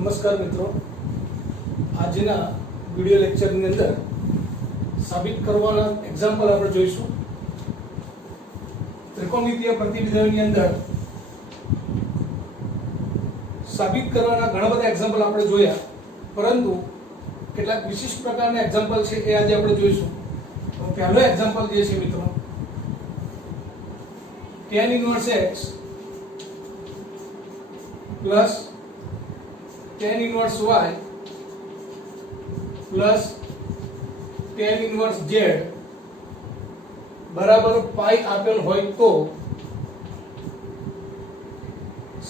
નમસ્કાર મિત્રો, આજના વિડિયો લેક્ચરની અંદર સાબિત કરવાના એક્ઝામ્પલ આપણે જોઈશું. ત્રિકોણમિતીય પ્રતિવિધાનની અંદર સાબિત કરવાના ઘણા બધા એક્ઝામ્પલ આપણે જોયા, પરંતુ કેટલાક વિશિષ્ટ પ્રકારના એક્ઝામ્પલ છે એ આજે આપણે જોઈશું. તો પહેલો એક્ઝામ્પલ જે છે મિત્રો, tan inverse x plus tan inverse y plus tan inverse z બરાબર પાઈ આપેલ હોય તો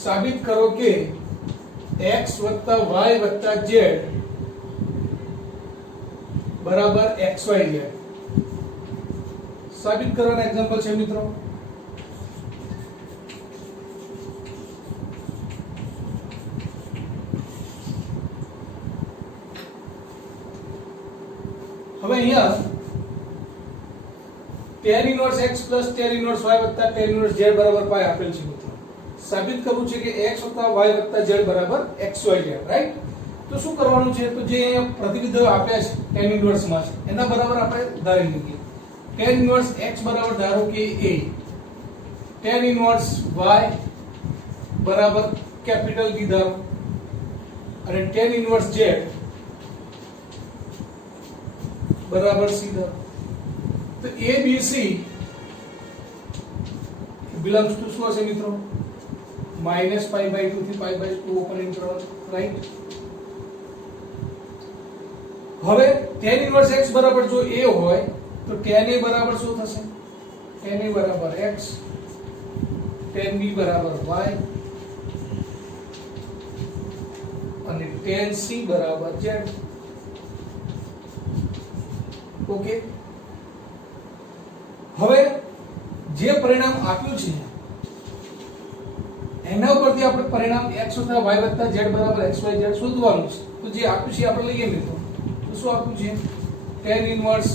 સાબિત કરો કે x + y + z બરાબર xy z. સાબિત કરવાના એક્ઝામ્પલ છે મિત્રો. હવે અહીંયા tan inverse x plus tan inverse y વત્તા tan inverse z બરાબર પાઈ આપેલ છે મિત્રો. સાબિત કરવું છે કે x વત્તા y વત્તા z બરાબર xy z, રાઈટ? તો શું કરવાનું છે? તો જે અહીંયા પ્રતિવિધાઓ આપ્યા છે tan inverse માં છે એના બરાબર આપણે ધારી લઈએ. tan inverse x બરાબર ધારો કે a, tan inverse y બરાબર કેપિટલ B ધારો, અને tan inverse z બરાબર c ધારો. તો a b c belongs to શું હશે મિત્રો? -π/2 થી π/2 ઓપન ઇન્ટરવલ, રાઈટ? હવે tan inverse x બરાબર જો a હોય તો tan a બરાબર શું થશે? tan a બરાબર x, tan b બરાબર y અને tan c બરાબર z. ઓકે, હવે જે પરિણામ આપ્યું છે એના ઉપરથી આપણે પરિણામ x + y + z બરાબર xy z શોધવાનું છે. તો જે આપ્યું છે આપણે લઈએ મિત્રો. તો શું આપ્યું છે? tan inverse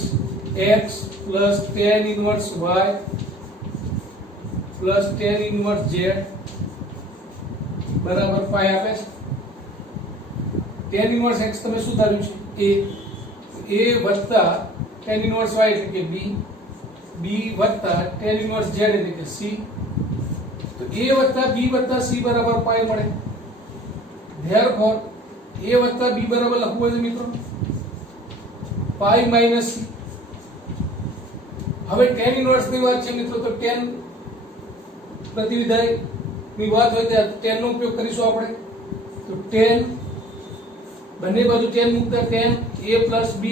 x plus tan inverse y plus tan inverse z બરાબર પાઈ આપે છે. tan inverse x તમે શું ધાર્યું છે? a વત્તા tan inverse y એટલે કે b, b વત્તા tan inverse z એટલે કે c. તો a વત્તા b વત્તા c બરાબર પાઈ મળે. ધેરફોર a વત્તા b બરાબર લખવું છે મિત્રો પાઈ માઈનસ c. હવે tan inverse ની વાત છે મિત્રો, તો tan પ્રતિવિધાય ની વાત હોય ત્યારે tan નો ઉપયોગ કરીશું આપણે. તો tan બંને બાજુ tan મૂકતા tan a plus b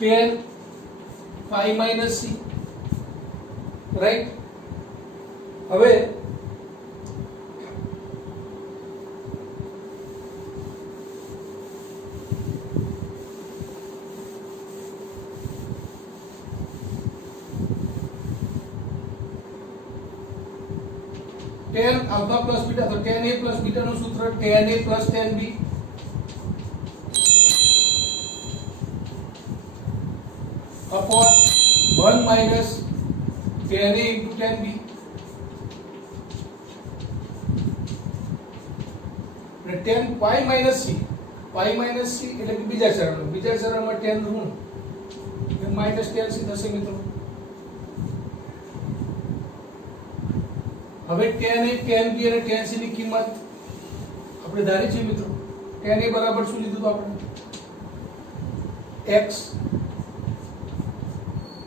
tan phi minus c, right? હવે tan alpha plus beta, તો tan a plus beta નું સૂત્ર tan a plus tan b upon 1 minus tan a into tan b. અને tan pi minus c, pi minus c એટલે કે બીજા ચરણમાં tan ઋણ એટલે minus tan c થશે મિત્રો. હવે tan a, tan b અને tan c ની કિંમત આપણે ધારી છે મિત્રો. tan a બરાબર શું લીધું તો આપણે? x,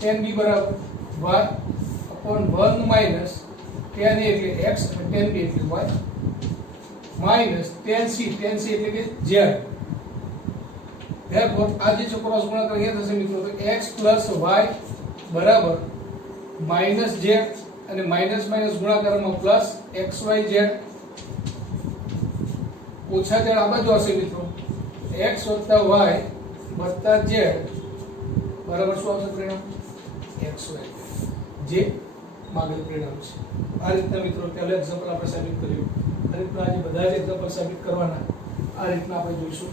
tan b બરાબર y upon 1 minus tan a એટલે x અને tan b એટલે y minus tan c એટલે કે z. therefore આ જે ક્રોસ ગુણાકાર અહીંયા થશે મિત્રો, તો x plus y બરાબર minus z અને માઈનસ માઈનસ ગુણાકારમાં પ્લસ xyz ઓછા z આ બાજુ હશે મિત્રો. x + y + z બરાબર શું આવશે પરિણામ? xy, જે માગેલ પરિણામ છે. આ રીતના મિત્રો પહેલો એક્ઝામ્પલ આપણે સાબિત કર્યું. આ રીતના આજે બધા જ એક્ઝામ્પલ સાબિત કરવાના આ રીતના આપણે જોઈશું.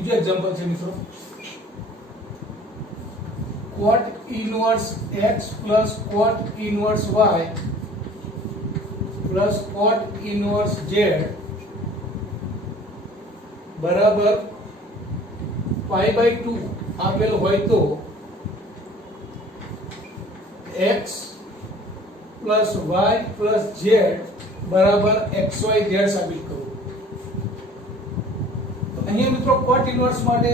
બીજો એક્ઝામ્પલ છે મિત્રો, cot inverse x plus cot inverse y plus cot inverse z બરાબર π/2 આપેલ હોય તો x plus y plus z બરાબર xyz સાબિત કરો. તો અહીંયા મિત્રો cot inverse માટે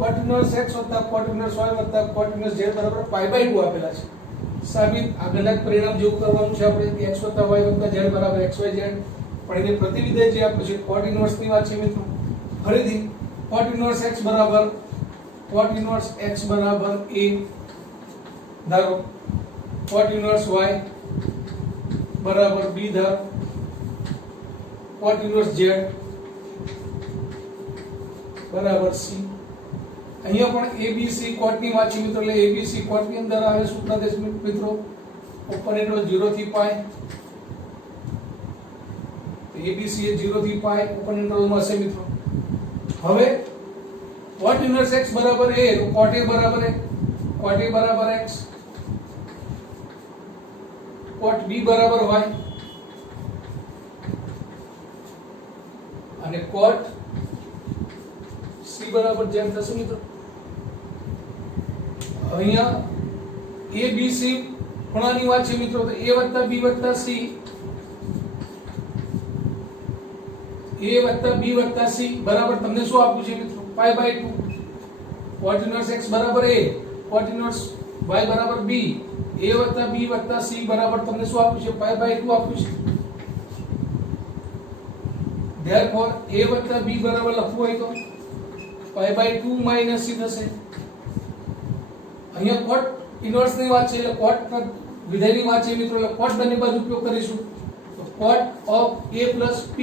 cot inverse x વત્તા cot inverse y વત્તા cot inverse z બરાબર π/2 આપેલા છે. સાબિત આગળના પરિણામ જેવું કરવાનું છે આપણે કે x વત્તા y વત્તા z બરાબર xyz. પણ એની પ્રતિવિધેય જે આપ્યું છે cot inverse ની વાત છે મિત્રો. ફરીથી cot inverse x બરાબર cot inverse x બરાબર a ધારો, cot inverse y બરાબર b ધારો, cot inverse z બરાબર c. અહીંયા પણ abc cot ની વાત છે મિત્રો, એટલે abc cot ની અંદર આવે સૂત્ર દેશ મિત્રો ઓપન ઇન્ટરવલ 0 થી પાઈ. તો abc એ 0 થી પાઈ ઓપન ઇન્ટરવલ માં હશે મિત્રો. હવે cot inverse x બરાબર a તો cot a બરાબર x, cot b બરાબર y અને cot c બરાબર z થશે મિત્રો. અહીંયા a b c ખૂણાની વાત છે મિત્રો, તો a વત્તા b વત્તા c, a વત્તા b વત્તા c બરાબર તમને શું આપ્યું છે મિત્રો π/2. cot inverse x બરાબર a, cot inverse y બરાબર b, a વત્તા b વત્તા c બરાબર તમને શું આપ્યું છે π/2 આપ્યું છે. therefore a વત્તા b બરાબર લખવું હોય તો π/2 માઈનસ c થશે. અહીંયા cot inverse ની વાત છે એટલે cot વિધેયની વાત છે મિત્રો, એટલે cot બંને બાજુ ઉપયોગ કરીશું. તો cot of a plus p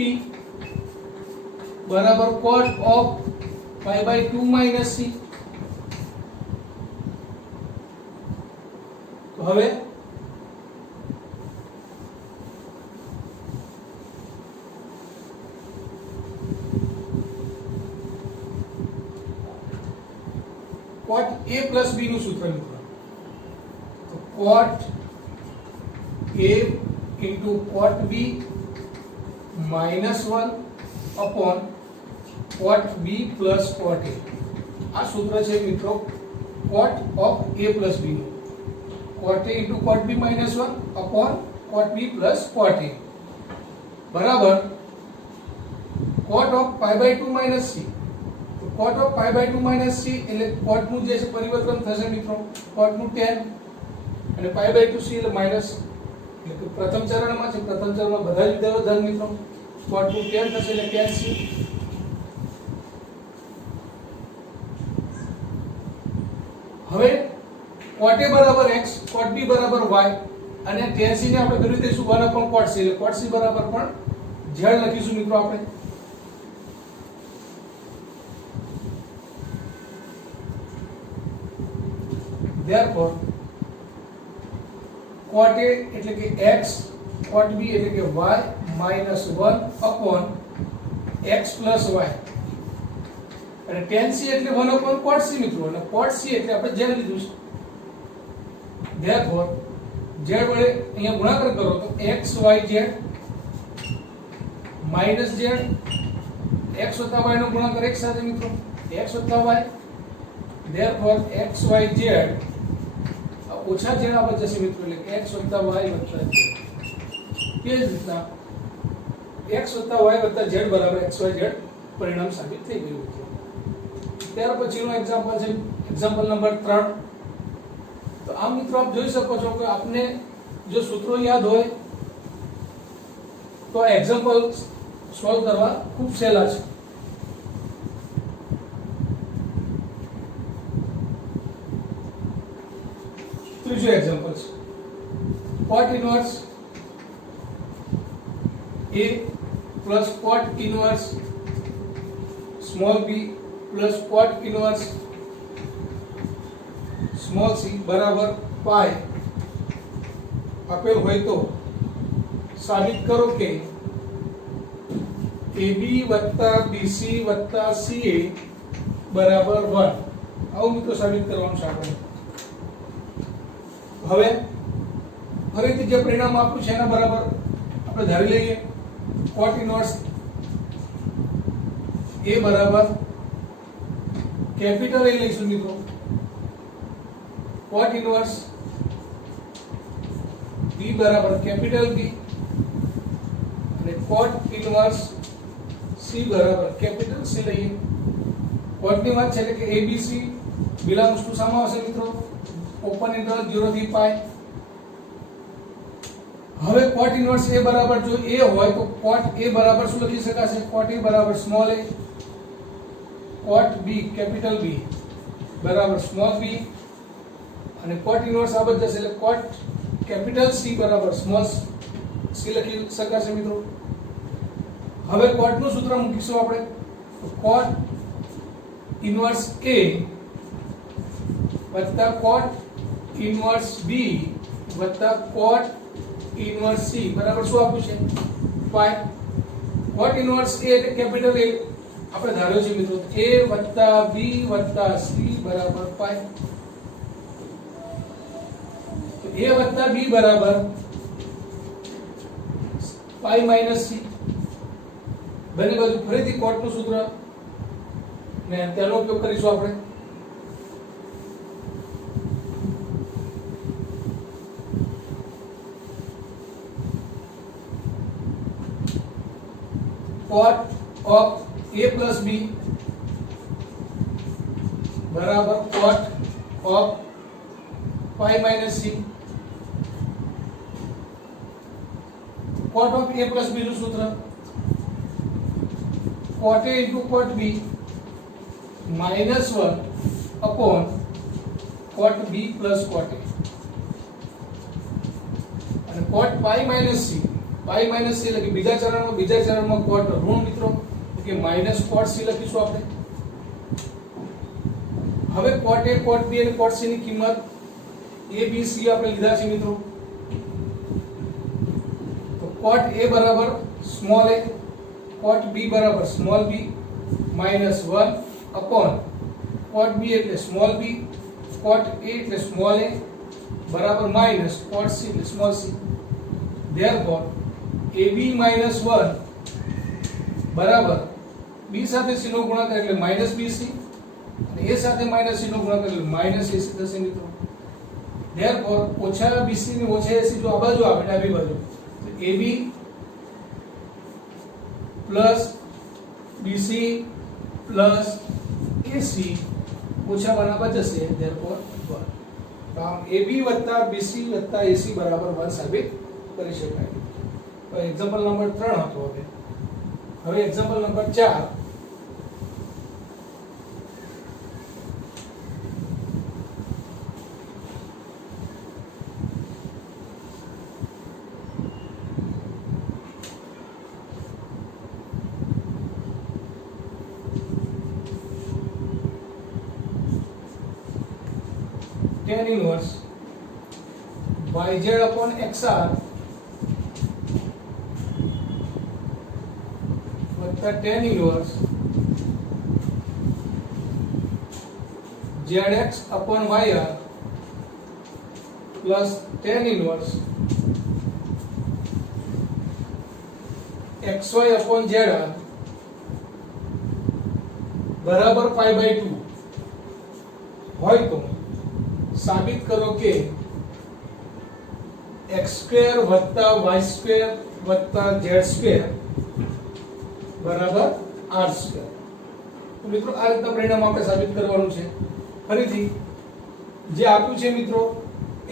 બરાબર cot of π/2 માઈનસ c. તો હવે cot a plus b નું સૂત્ર મિત્રો, તો cot a into cot b minus 1 upon cot b plus cot a. આ સૂત્ર છે મિત્રો cot of a plus b નું. cot a into cot b minus 1 upon cot b plus cot a બરાબર cot of π/2 minus c. તો cot of π/2 minus c એટલે cot નું જે છે પરિવર્તન થશે મિત્રો, cot નું tan અને π/2 c એટલે માઈનસ, એટલે કે પ્રથમ ચરણમાં છે, પ્રથમ ચરણમાં બધા જ વિધેયો ધન મિત્રો, cot નું tan થશે એટલે tan c. હવે cot a બરાબર x, cot b બરાબર y અને tan c ને આપણે કરી દઈશું 1 upon cot c, એટલે cot c બરાબર પણ z લખીશું મિત્રો આપણે. therefore cot a એટલે કે x, cot b એટલે કે y minus 1 upon x plus y અને tan c એટલે 1 upon cot c મિત્રો, અને cot c એટલે આપણે z લીધું છે. therefore z વડે અહીંયા ગુણાકાર કરો તો x y z minus z, x વત્તા y નો ગુણાકાર એક સાથે મિત્રો x વત્તા y. therefore x y z ઓછા z આપણે જશે મિત્રો, એટલે x વત્તા y વત્તા z. તે જ રીતના x વત્તા y વત્તા z બરાબર xyz પરિણામ સાબિત થઈ ગયું મિત્રો. ત્યાર પછીનો એક્ઝામ્પલ છે એક્ઝામ્પલ નંબર 3. તો આ મિત્રો આપ જોઈ શકો છો કે આપને જો સૂત્રો યાદ હોય તો એક્ઝામ્પલ સોલ્વ કરવા ખૂબ સહેલા છે. ત્રીજો એક્ઝામ્પલ છે cot inverse a plus cot inverse small b plus cot inverse small c બરાબર પાઈ આપેલ હોય તો સાબિત કરો કે AB વત્તા BC વત્તા CA બરાબર 1 આવું મિત્રો સાબિત કરવાનું છે આપણે. હવે ફરીથી જે પરિણામ આપ્યું છે એના બરાબર આપણે ધારી લઈએ cot ઇન્વર્સ a બરાબર કેપિટલ A લઈશું મિત્રો. cot ઇન્વર્સ b બરાબર કેપિટલ B અને cot ઇન્વર્સ c બરાબર કેપિટલ C લઈએ. cot ની વાત છે એટલે કે abc બિલોંગ્સ ટુ શામાં આવશે મિત્રો? ઓપન ઇન્ટરવલ 0 થી પાઈ. હવે cot ઇન્વર્સ a બરાબર જો a હોય તો cot a બરાબર શું લખી શકાશે? cot a બરાબર small a, cot b capital B બરાબર સ્મોલ b અને cot ઇન્વર્સ આ બધ જશે એટલે cot કેપિટલ C બરાબર સ્મોલ c લખી શકાશે મિત્રો. હવે cot નું સૂત્ર મૂકીશું આપણે. cot ઇન્વર્સ a વત્તા cot ઇન્વર્સ b વત્તા cot ઇન્વર્સ c બરાબર શું આપ્યું છે? પાઈ. cot ઇન્વર્સ a એટલે કેપિટલ A આપણે ધાર્યો છે મિત્રો a વત્તા b વત્તા c બરાબર પાઈ. તો a વત્તા b બરાબર પાઈ માઈનસ c. બંને બાજુ ફરીથી cot નું સૂત્ર ને તેનો ઉપયોગ કરીશું આપણે. cot of a plus b बराबर cot of pi minus c. cot of a plus b નું સૂત્ર cot a into cot b minus 1 upon cot b plus cot a અને cot pi minus c. pi minus c એટલે કે બીજા ચરણમાં cot ઋણ મિત્રો કે માઈનસ cot c લખીશું આપણે. હવે cot a cot b અને cot c ની કિંમત a b c આપણે લીધા છે મિત્રો. તો cot a બરાબર સ્મોલ a, cot b બરાબર small b minus 1 upon cot b એટલે સ્મોલ b, cot a એટલે સ્મોલ a બરાબર માઈનસ cot c એટલે small c. Therefore ab minus 1 બરાબર b સાથે c નો ગુણાકાર એટલે માઈનસ bc અને a સાથે માઈનસ c નો ગુણાકાર એટલે માઈનસ ac થશે મિત્રો. Therefore ઓછા bc ની ઓછા ac જો આ બાજુ આવે ડાબી બાજુ તો ab plus bc plus ac ઓછા બરાબર જશે. Therefore 1. તો આમ ab વત્તા bc વત્તા ac બરાબર 1 સાબિત કરી શકાય. તો એક્ઝામ્પલ નંબર 3 હતો. હવે example number 4. tan inverse yz upon xr tan inverse zx upon yr plus tan inverse xy upon zr બરાબર π/2 હોય તો સાબિત કરો કે x² + y² + z² બરાબર r². તો મિત્રો આ રીતના પરિણામ આપણે સાબિત કરવાનું છે. ફરીથી જે આપ્યું છે મિત્રો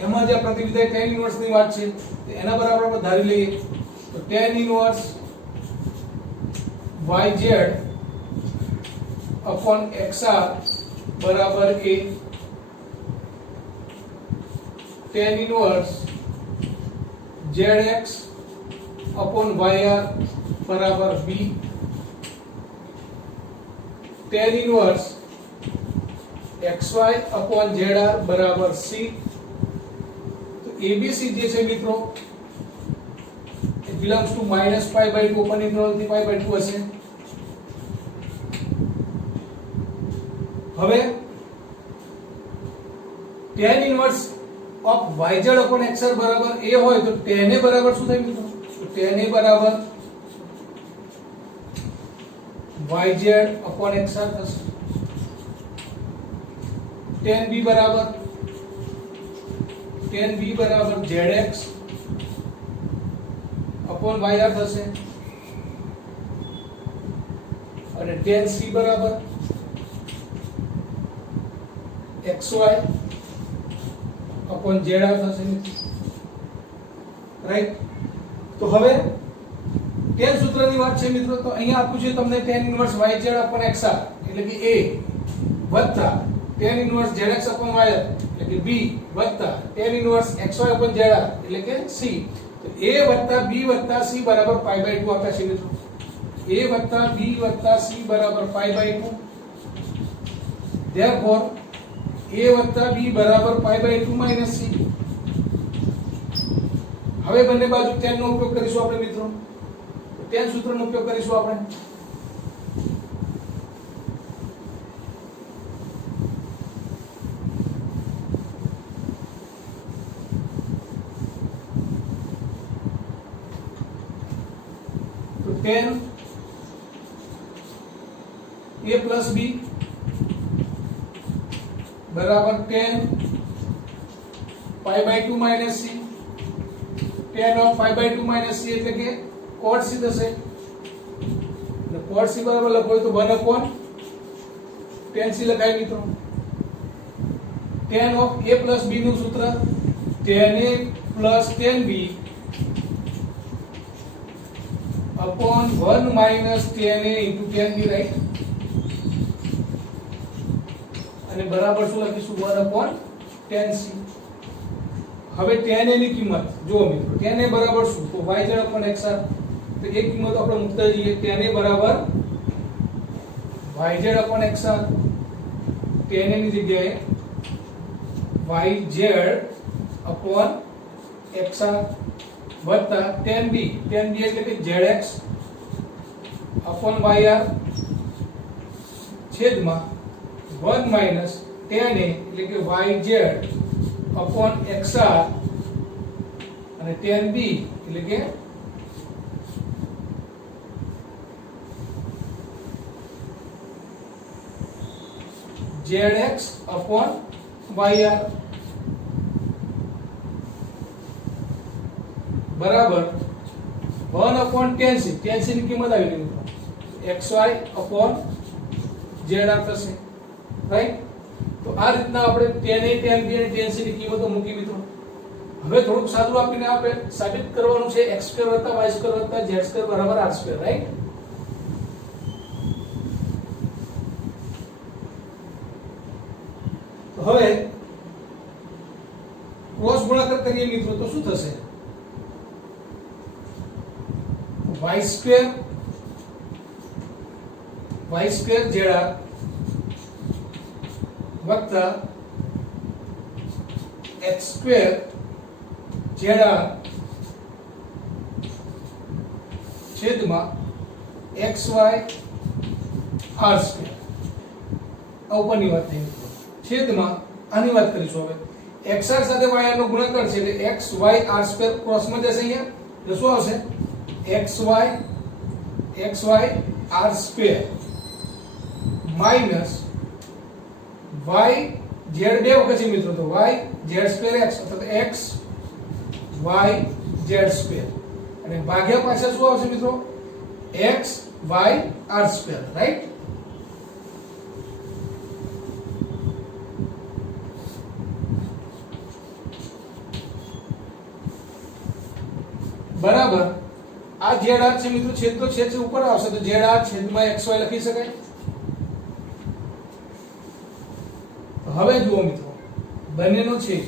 એમાં જે પ્રતિવિધાય tan ઇન્વર્સ ની વાત છે તો એના બરાબર આપણે ધારી લઈએ. તો tan inverse yz upon xr બરાબર a, tan inverse zx upon yr બરાબર b, tan inverse xy upon zr બરાબર c. તો abc જે છે મિત્રો it belongs to -π/2 open interval થી π/2 હશે. હવે tan inverse of yz upon xr બરાબર a હોય તો tan a બરાબર શું થાય મિત્રો? તો tan a બરાબર yz upon xr થશે. tan b બરાબર zx upon yr થશે. અને tan c બરાબર xy upon zr થશે. રાઈટ. તો હવે tan સૂત્રની વાત છે મિત્રો, તો અહીંયા આપ્યું છે તમને tan inverse yz upon xr એટલે કે a વત્તા tan inverse zx upon yr એટલે કે b વત્તા tan inverse xy upon zr એટલે કે c. તો a વત્તા b વત્તા c બરાબર pi by 2 આપ્યા છે મિત્રો. a વત્તા b વત્તા c બરાબર pi by 2. therefore a વત્તા b બરાબર pi by 2 minus c. હવે બંને બાજુ tan નો ઉપયોગ કરીશું આપણે મિત્રો. તો tan સૂત્રનો ઉપયોગ કરીશું આપણે. તો tan a plus b बराबर tan pi by 2 minus c. tan of pi by 2 minus c એટલે કે cot c થશે. અને cot c બરાબર લખો તો 1 upon tan c લખાય મિત્રો. tan of a plus b નું સૂત્ર tan a plus tan b upon 1 minus tan a into tan b, right? અને બરાબર શું લખીશું? 1 upon tan c. હવે tan a ની કિંમત જો મિત્રો, tan a બરાબર શું? તો yz upon xr. તો એક કિંમત આપણે મૂકતા જઈએ. tan a બરાબર yz upon xr. tan a ની જગ્યાએ yz upon xr વત્તા tan b એટલે કે zx upon yr છેદમાં 1 minus tan a એટલે કે yz upon xr અને tan b એટલે કે zx upon yr બરાબર 1 upon tan c. tan c ની કિંમત આવી ગઈ મિત્રો. xy upon zr થશે. રાઈટ. તો આ રીતના આપણે tan a tan b અને tan c ની કિંમતો મૂકી મિત્રો. હવે થોડુંક સાદું આપીને આપણે સાબિત કરવાનું છે x2 y2 z2 r2. Right. તો હવે ક્રોસ ગુણાકાર કરીએ મિત્રો તો શું થશે? y2 zr વત્તા x2 zr છેદમાં xy r2. આ ઉપરની વાત થઈ મિત્રો. છેદમાં આની વાત કરીશું હવે. xr સાથે yr નો ગુણાકાર છે એટલે xy r2 ક્રોસમાં જશે. અહીંયા તો શું આવશે? xy r2 minus y z બે વખત છે મિત્રો, તો y z2x અથવા તો x y z2 અને ભાગ્યા પાછળ શું આવશે મિત્રો? x y r2. રાઈટ. બરાબર. આ z r છે મિત્રો, છેદ તો છેદ ઉપર આવશે તો z r છેદમાં xy લખી શકાય. હવે જુઓ મિત્રો, બંનેનો છેદ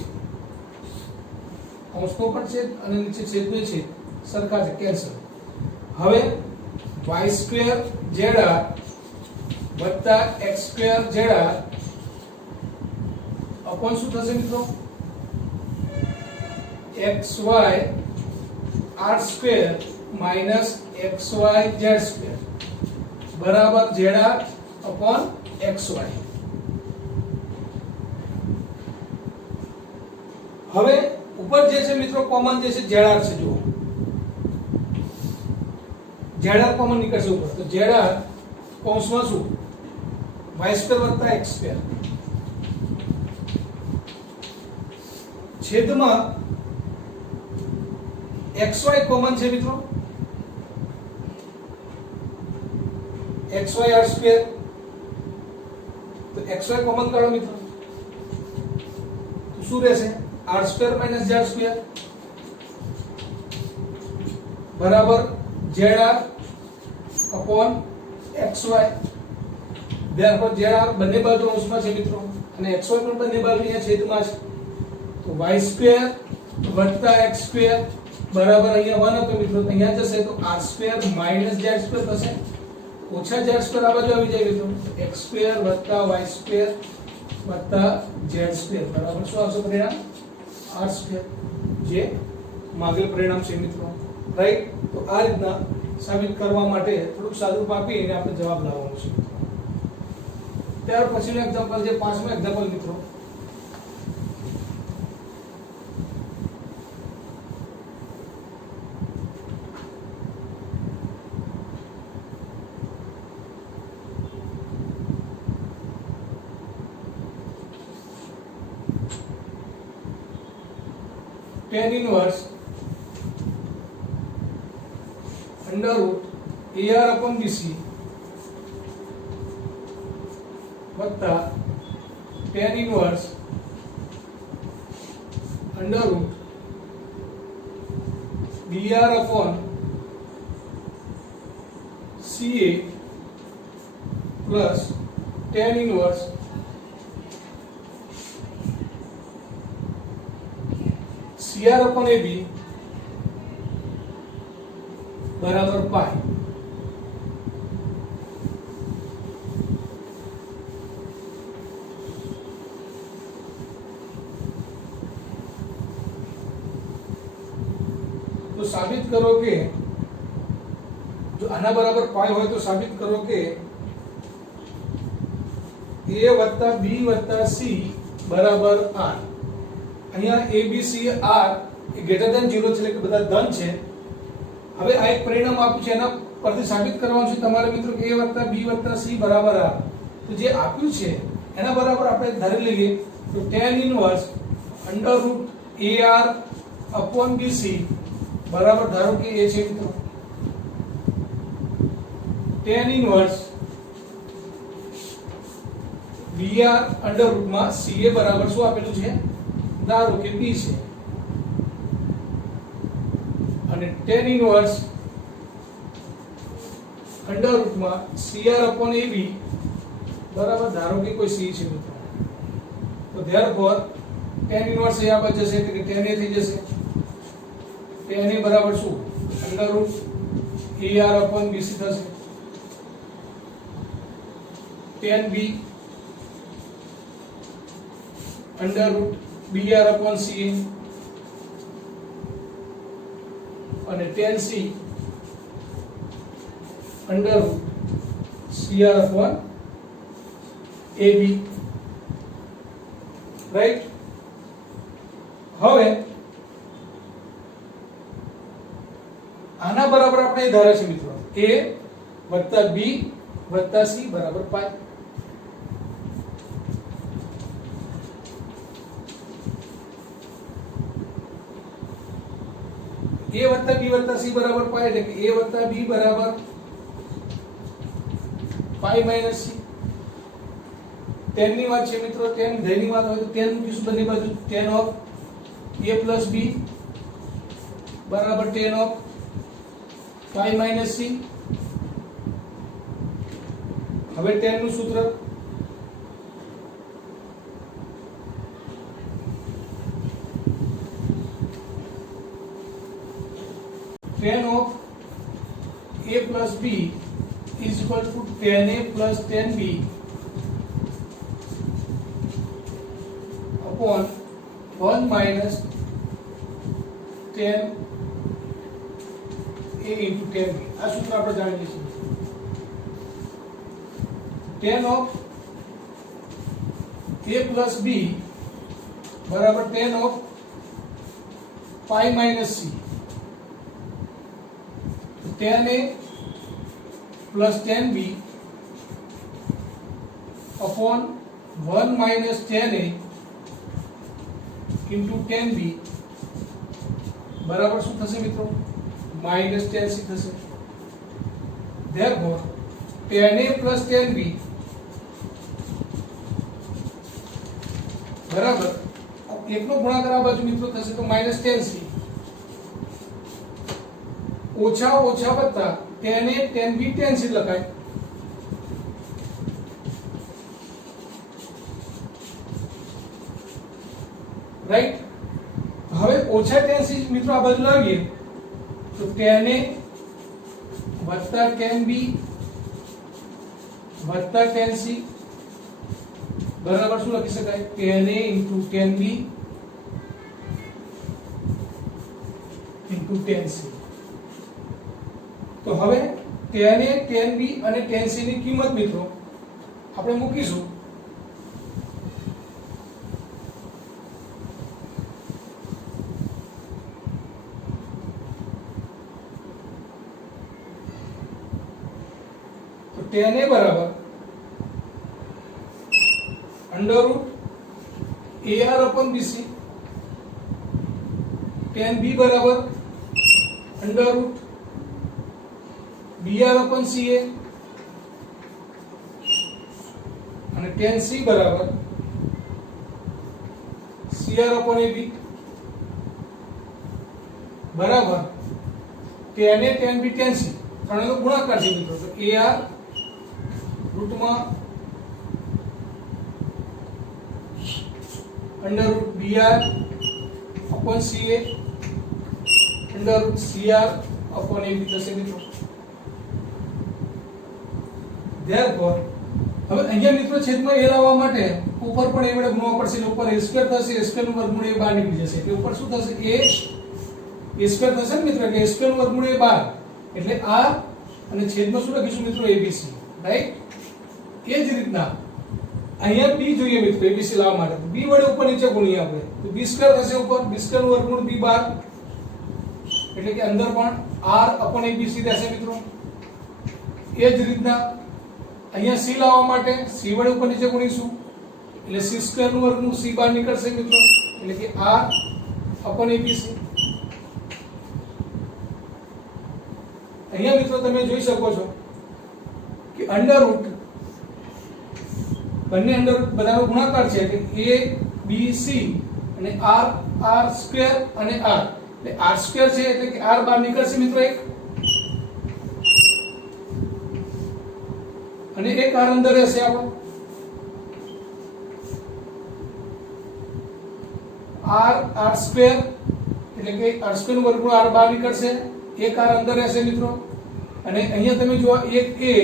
અંશનો પણ છેદ અને નીચે છેદનો છેદ સરખા છે, કેન્સલ. હવે y2 zr વત્તા x2 zr અપોન શું થશે મિત્રો? xy r2 minus xy z2 બરાબર zr અપોન xy. હવે ઉપર જે છે મિત્રો કોમન જે છે ZR છે, જુઓ ZR કોમન નીકળશે ઉપર, તો ZR કૌંસમાં શું y² + x² છેદમાં xy કોમન છે મિત્રો, xy r², તો xy કોમન કાઢો મિત્રો, તો શું રહેશે r² - z² બરાબર ZR upon xy. therefore ZR બંને બાજુ અંશમાં છે મિત્રો અને xy પણ બંને બાજુ અહીંયા છેદમાં છે, તો y² + x² બરાબર અહીંયા 1 હતો મિત્રો, તો અહીંયા જશે તો r² - z² થશે, ઓછા z² આ બાજુ આવી જાય મિત્રો, x² + y² + z² બરાબર શું આવશે પરિણામ r², જે માગેલ પરિણામ છે મિત્રો, રાઈટ. તો આ રીતના સાબિત કરવા માટે થોડુંક સાદું આપી અને આપણે જવાબ લાવવાનો છે. ત્યાર પછીનું એક્ઝામ્પલ છે 5મું એક્ઝામ્પલ મિત્રો, tan inverse √AR/BC વત્તા tan inverse √DR/CA plus tan inverse CR/AB બરાબર પાઈ. તો સાબિત કરો કે જો આના બરાબર પાઈ હોય તો સાબિત કરો કે a + b + c બરાબર r. અહીંયા a b c r એ ગ્રેટર ધેન 0 છે, એટલે કે બધા ધન છે. હવે આ એક પરિણામ આપ્યું છે, એના પરથી સાબિત કરવાનું છે તમારે મિત્રો કે a + b + c બરાબર r. તો જે આપ્યું છે એના બરાબર આપણે ધારી લઈએ તો tan inverse √AR/BC બરાબર ધારો કે એ છે મિત્રો, tan inverse BR/CA બરાબર શું આપેલું છે ધારો કે b છે, અને tan inverse √CR/AB બરાબર ધારો કે કોઈ c છે મિત્રો. તો therefore tan inverse એ આ બાજુ જશે એટલે કે tan a થઈ જશે, tan a બરાબર શું √AR/BC થશે, tan b √BR/CA અને tan c √CR/AB, રાઈટ. હવે આના બરાબર આપણે ધારે છે મિત્રો a + b + c બરાબર પાઈ. a + b + c બરાબર પાઈ એટલે કે a + b બરાબર પાઈ - c. tan ની વાત છે મિત્રો, tan વિધેયની વાત હોય તો tan મૂકીશું બંને બાજુ, tan ઓફ a + b બરાબર tan ઓફ પાઈ - c. હવે tan નું સૂત્ર tan of a plus b is equal to tan a plus tan b upon 1 minus tan a into tan b. આ સૂત્ર આપણે જાણી લઈશું. tan of a plus b બરાબર tan of pi minus C, ten A plus ten B upon 1 minus ten A into ten B बराबर શું થશે મિત્રો? માઇનસ ટેન સી થશે. therefore ten A plus ten B બરાબર એકનો ગુણાકાર આ બાજુ મિત્રો થશે તો માઇનસ ટેન સી ઓછા ઓછા વત્તા ટેન એ ટેન બી ટેન સી લખાય. રાઈટ. હવે ઓછા ટેન સી મિત્રો આ બાજુ લાવીએ તો ટેન એ વત્તા ટેન બી વત્તા ટેન સી બરાબર શું લખી શકાય? ટેન એ ઇન્ટુ ટેન બી ઇન્ટુ ટેન સી. તો હવે ટેન એ ટેન બી અને ટેન સી ની કિંમત મિત્રો આપણે મૂકીશું. તો ટેન એ બરાબર under root a r upon b c, tan B बराबर under root b r upon c a અને टेन सी बराबर c r upon a b बराबर tan a tan b tan c ત્રણેયનો ગુણાકાર છે મિત્રો. તો એ આર રૂટમાં under root b r upon c a under root c r upon a b થશે મિત્રો. therefore હવે અહીંયા મિત્રો છેદમાં એ લાવવા માટે ઉપર પણ એ વડે ગુણવા પડશે એટલે ઉપર a સ્ક્વેર થશે. a સ્ક્વેર નું વર્ગમૂળ એ બહાર નીકળી જશે એટલે ઉપર શું થશે? a સ્ક્વેર થશે ને મિત્રો. એટલે a સ્ક્વેર નું વર્ગમૂળ એ 12 એટલે આ અને છેદમાં શું લખીશું મિત્રો? abc. રાઈટ. એ જ રીતના અહીંયા b જોઈએ મિત્રો abc લાવવા માટે તો b વડે ઉપર નીચે ગુણીએ આપણે તો b સ્ક્વેર થશે ઉપર. b સ્ક્વેર નું વર્ગમૂળ b 12 એટલે કે અંદર પણ r upon abc રહેશે મિત્રો. એ જ રીતના અહીંયા c લાવવા માટે c વડે ઉપર નીચે ગુણીશું એટલે c સ્ક્વેર નું વર્ગમૂળ c બહાર નીકળશે મિત્રો એટલે કે r upon abc. અહીંયા મિત્રો તમે જોઈ શકો છો કે અંડર રૂટ બંને અંડર રૂટ બધાનો ગુણાકાર છે એટલે a b c અને r r સ્ક્વેર અને r એટલે r સ્ક્વેર છે એટલે કે r બહાર નીકળશે મિત્રો એક અને એક r અંદર રહેશે આપણો r r સ્ક્વેર એટલે કે r સ્ક્વેર નું વર્ગમૂળ r બહાર નીકળશે એક r અંદર રહેશે મિત્રો અને અહીંયા તમે જુઓ એક a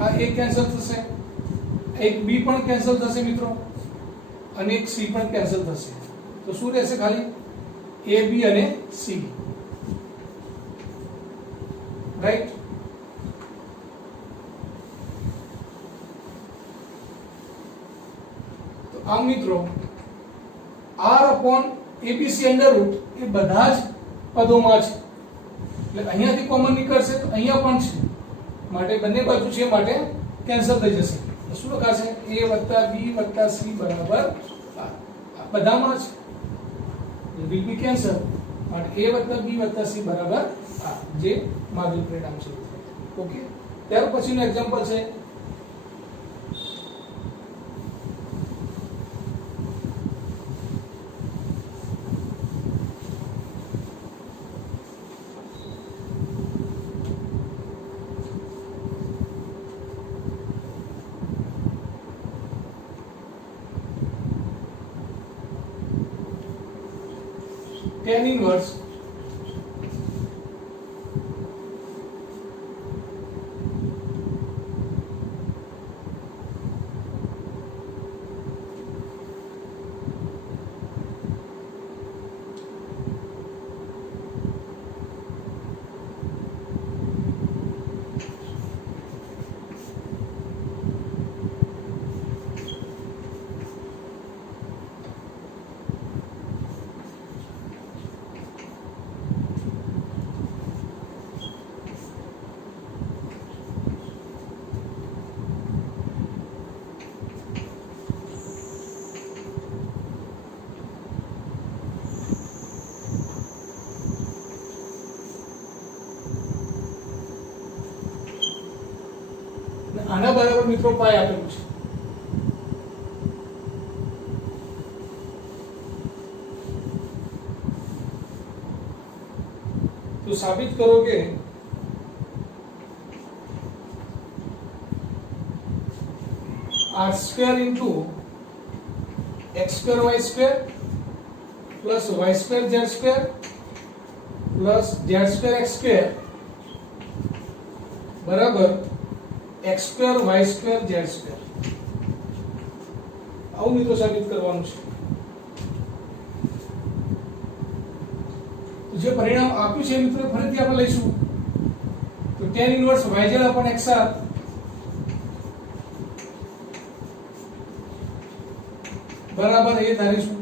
આ a કેન્સલ થશે એક b પણ કેન્સલ થશે મિત્રો અને એક c પણ કેન્સલ થશે તો શું રહેશે ખાલી a b અને c. રાઈટ. તો આ મિત્રો r upon abc under root એ બધા જ પદોમાં છે એટલે અહીંયાથી કોમન નીકળશે તો અહીંયા પણ છે માટે બંને બાજુ છે માટે કેન્સલ થઈ જશે. શું લખાશે? a + b + c બરાબર r. બધામાં છે વિલ બી કેન્સલ માટે a + b + c બરાબર r જે મારું પરિણામ છે. ઓકે. ત્યાર પછીનું એક્ઝામ્પલ છે tan inverse બરાબર મિત્રો પાય આપેલું છે. તો સાબિત કરો કે r square into x square y square plus y square z square plus z square x square બરાબર x square y square z square. આવું મિત્રો સાબિત કરવાનું છે. તો જે પરિણામ આપ્યું છે મિત્રો ફરીથી આપણે લઈશું. તો tan inverse yz upon xr બરાબર એ ધારીશું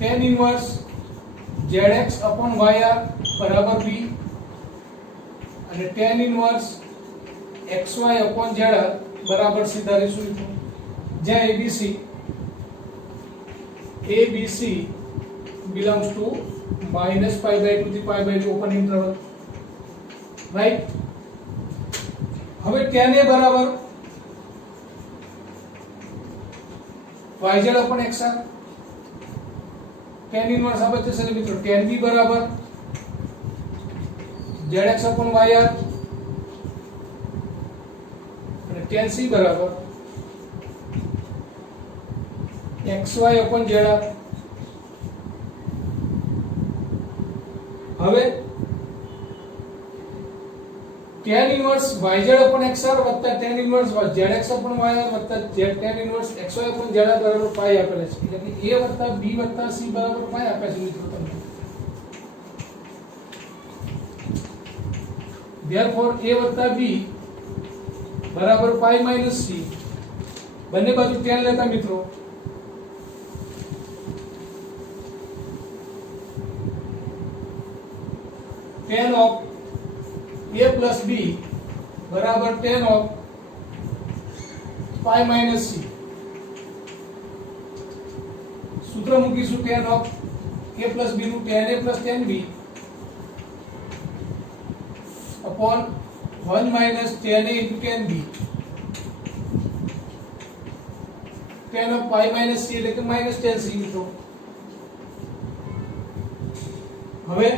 tan inverse zx upon yr બરાબર b અને tan inverse xy upon zr બરાબર c ધારીશું. જ્યાં abc belongs to minus pi by 2 થી pi by 2 open interval, right? હવે tan a બરાબર yz upon xr, tan inverse આપણે થશે મિત્રો tan b બરાબર zx upon yr અને tan c બરાબર xy upon zr. હવે tan inverse yz upon xr વત્તા tan inverse zx upon yr વત્તા tan inverse xy upon zr બરાબર પાઈ આપેલા છે. એટલે કે a વત્તા b વત્તા c બરાબર પાઈ આપ્યા છે મિત્રો તમને. therefore a વત્તા b બરાબર પાઈ માઈનસ c. બંને બાજુ tan લેતા મિત્રો tan of a plus b બરાબર tan of pi minus c. સૂત્ર મૂકીશું tan of a plus b નું tan a plus tan b upon 1 minus tan a into tan b. tan of pi minus c એટલે કે minus tan c મિત્રો. હવે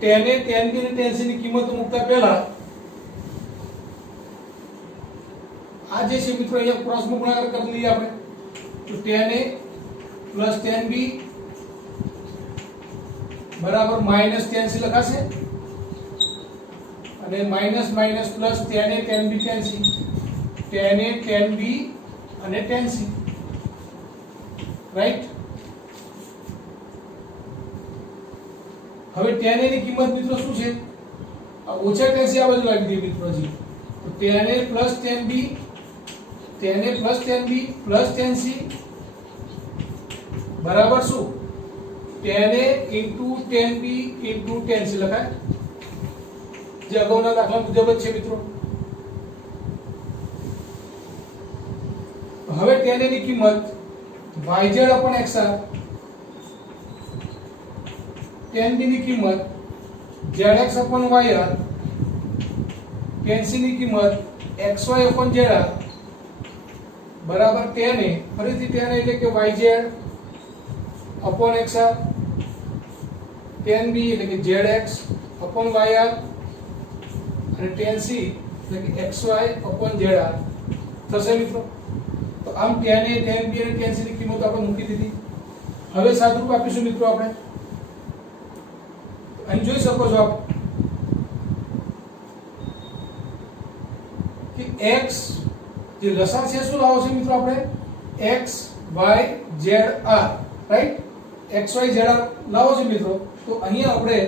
tan a tan b અને tan c ની કિંમતો મૂકતા પહેલા આ જે છે મિત્રો અહીંયા ક્રોસમાં ગુણાકાર કરી લઈએ આપણે. તો tan a plus tan b બરાબર minus tan c લખાશે અને minus minus plus tan a tan b tan c, tan a tan b અને tan c, રાઈટ? હવે tan a ની કિંમત મિત્રો શું છે? આ ઓછા tan c આ બાજુ લાવી દઈએ મિત્રો જી. તો tan a plus tan b, tan a plus tan b plus tan c બરાબર શું? tan a into tan b into tan c લખાય. જે અગાઉના દાખલા મુજબ જ છે મિત્રો. હવે tan a ની કિંમત yz upon xr, tan b ની કિંમત zx upon yr, tan c ની કિંમત xy upon zr બરાબર tan a, ફરીથી tan a એટલે કે yz upon xr, tan b એટલે કે zx upon yr અને tan c એટલે કે xy upon zr થશે મિત્રો. તો આમ tan a tan b અને tan c ની કિંમત આપણે મૂકી દીધી. હવે સાદુરૂપ આપીશું મિત્રો આપણે. અહીં જોઈ શકો છો આપ કે x જે લસાઅ છે શું લાવો છે મિત્રો આપણે? x y z r, right? x y z r લાવો છે મિત્રો. તો અહીંયા આપણે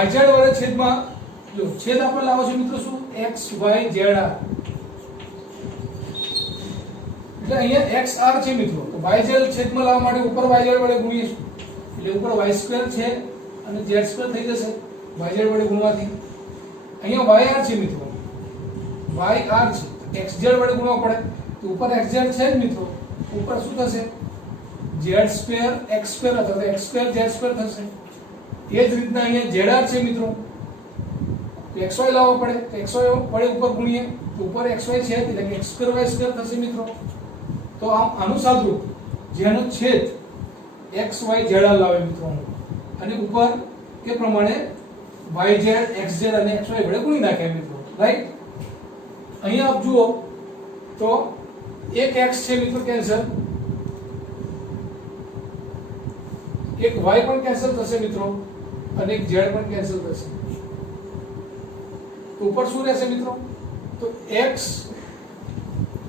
yz વડે છેદમાં જો છેદ આપણે લાવો છે મિત્રો શું? x y z r. એટલે અહીંયા x r છે મિત્રો. તો yz છેદમાં લાવવા માટે ઉપર yz વડે ગુણીશું. એટલે ઉપર y² છે અને z² થઈ જશે yz વડે ગુણવાથી. અહીંયા yr છે મિત્રો. yr છે xz વડે ગુણવા પડે. તો ઉપર xz છે જ મિત્રો. ઉપર શું થશે? z² x² અથવા x² z² થશે. એ જ રીતના અહીંયા zr છે મિત્રો. તો તો xy લાવવો પડે, તો xy વડે ઉપર ગુણીએ તો ઉપર xy છે એટલે કે x2y² થશે મિત્રો. તો આનું સાદુરૂપ જેનો છેદ xy z લાવે મિત્રો અને ઉપર કે પ્રમાણે yz xz અને xy વડે ગુણી નાખે મિત્રો, રાઈટ. અહીંયા આપ જુઓ તો એક x છે મિત્રો કેન્સલ, એક y પણ કેન્સલ થશે મિત્રો અને એક z પણ કેન્સલ થશે. તો ઉપર શું રહેશે મિત્રો? તો x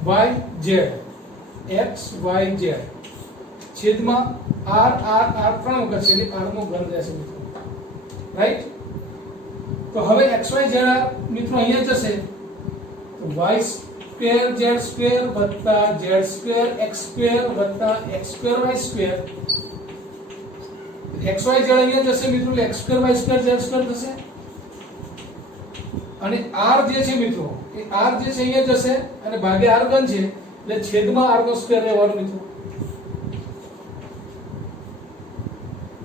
y z છેદમાં r r r 3 વખત છે એટલે r નો ઘન રહેશે મિત્રો, રાઈટ. તો હવે xy z મિત્રો અહીંયા જશે તો y² z² વત્તા z² x² વત્તા x²y². xy z અહીંયા જશે મિત્રો એટલે x²y² z² થશે અને r જે છે મિત્રો એ r જે છે અહીંયા જશે અને ભાગ્યા r ઘન છે એટલે છેદમાં r નો સ્ક્વેર રહેવાનો મિત્રો,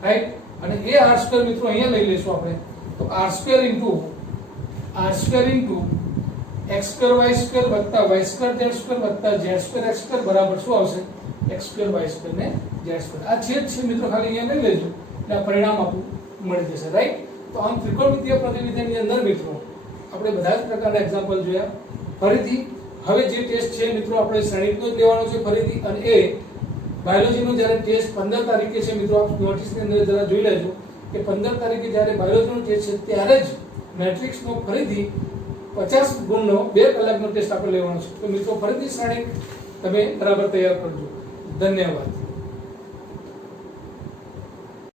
રાઈટ. અને એ r² મિત્રો અહીંયા લઈ લેશું આપણે તો r² ઇન્ટુ x²y² વત્તા y² z² વત્તા z² x² બરાબર શું આવશે? x² y² ને z². આ છેદ છે મિત્રો ખાલી અહીંયા લઈ લેજો એટલે આ પરિણામ આપણું મળી જશે, રાઈટ. તો આમ ત્રિકોણમિતિય પ્રતિનિધિની અંદર મિત્રો આપણે બધા જ પ્રકારના એક્ઝામ્પલ જોયા. ફરીથી હવે જે ટેસ્ટ છે મિત્રો આપણે શ્રેણીનો જ લેવાનો છે ફરીથી, અને એ બાયોલોજીનો જ્યારે ટેસ્ટ 15 તારીખે છે મિત્રો, આપ નોટિસની અંદર જરા જોઈ લેજો કે 15 તારીખે જ્યારે બાયોલોજીનો ટેસ્ટ છે ત્યારે જ મેટ્રિક્સનો ફરીથી 50 ગુણનો 2 કલાકનો ટેસ્ટ આપણે લેવાનો છે. તો મિત્રો ફરીથી શ્રેણી તમે બરાબર તૈયાર કરજો. ધન્યવાદ.